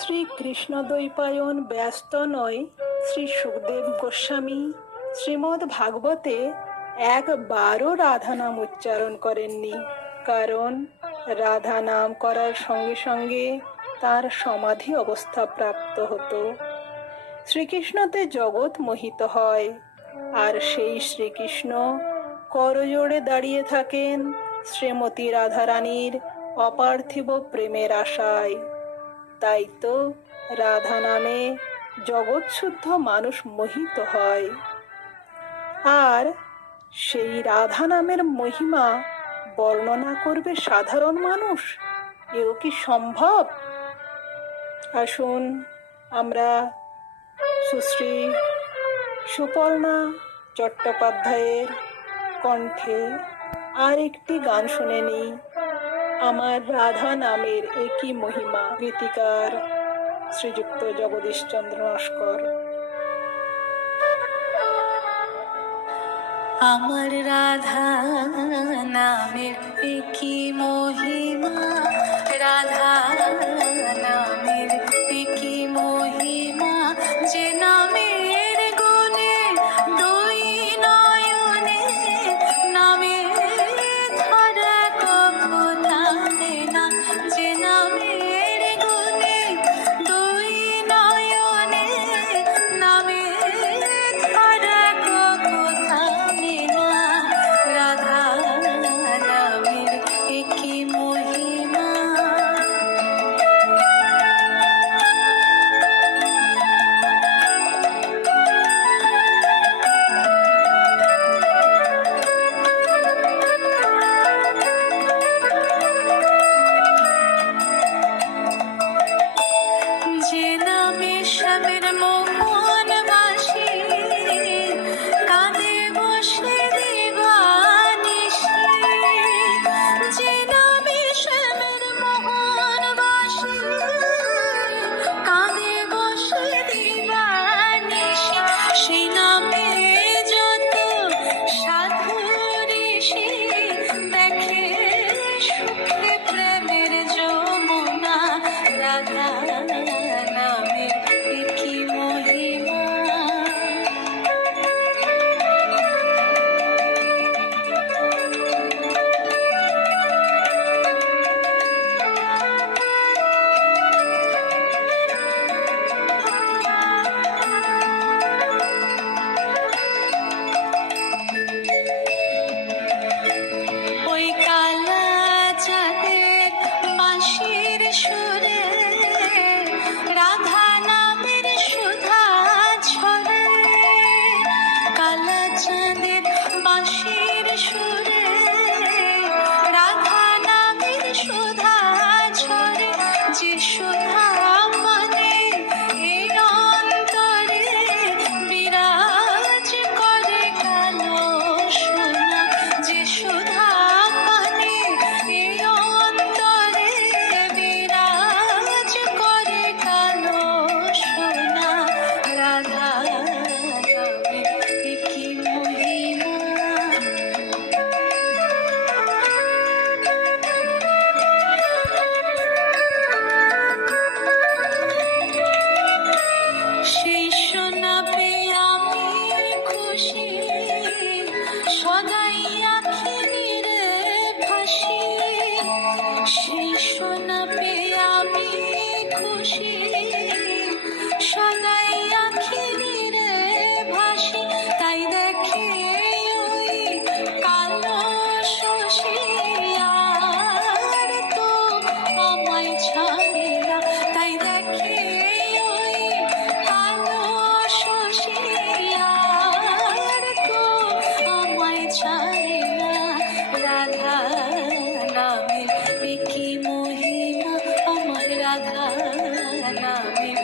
শ্রীকৃষ্ণ দ্বৈপায়ন ব্যস্ত নয় শ্রী সুখদেব গোস্বামী শ্রীমদ্ ভাগবতে একবারও রাধা নাম উচ্চারণ করেননি, কারণ রাধা নাম করার সঙ্গে সঙ্গে তার সমাধি অবস্থা প্রাপ্ত হতো। শ্রীকৃষ্ণতে জগৎ মোহিত হয়, আর সেই শ্রীকৃষ্ণ করজোড়ে দাঁড়িয়ে থাকেন শ্রীমতী রাধারানীর অপার্থিব প্রেমের আশায়। তাই তো রাধা নামে জগৎশুদ্ধ মানুষ মোহিত হয়। আর সেই রাধা নামের মহিমা বর্ণনা করবে সাধারণ মানুষ? এও কি সম্ভব? আসুন আমরা সুশ্রী সুপর্ণা চট্টোপাধ্যায়ের কণ্ঠে আর একটি গান শুনে নিই, আমার রাধা নামের একই মহিমা, গীতিকার শ্রীযুক্ত জগদীশ চন্দ্র নস্কর। আমার রাধা নামের একই মহিমা, রাধা নামের একই মহিমা, যে নামের গুণে দুই নয়নে নামের ধরা কভু থামে না, যে নামের গুণে দুই নয়নে নামের ধরা কভু থামে না, রাধা নামের একই মহিমা। যে নামে শ্যামের মোহন বাসি, কাঁধে বসে দিবানিশি, যে নামে শ্যামের মোহন বাসি, কাঁধে বসে দিবানিশি, সেই নামে যত সাধু ঋষি দেখে সুখে প্রেমের যমুনা, রাধা নামের একই মহিমা। ওই কালা চাঁদের বাঁশির সুরে রাধা নামের সুধা ঝরে, কালা চাঁদের বাঁশির সুরে রাধা নামের সুধা ঝরে, যে সুধা মানে এই অন্তরে বিরাজ করে কালো সোনা, যে সুধা মানে এই অন্তরে বিরাজ করে কালো সোনা, রাধা নামের একই মহিমা। সেই সোনা পেয়ে আমি খুশি, সদাই আঁখি নিরে ভাসি, সেই সোনা পেয়ে আমি খুশি, সদাই আঁখি নিরে ভাসি, তাই দেখে ওই কালো শশী আর তো আমায় ছাড়ে না, তাই দেখে ওই কালো শশী আর তো আমায় ছাড়ে না, রাধা নামের একই মহিমা, আমার রাধা নামের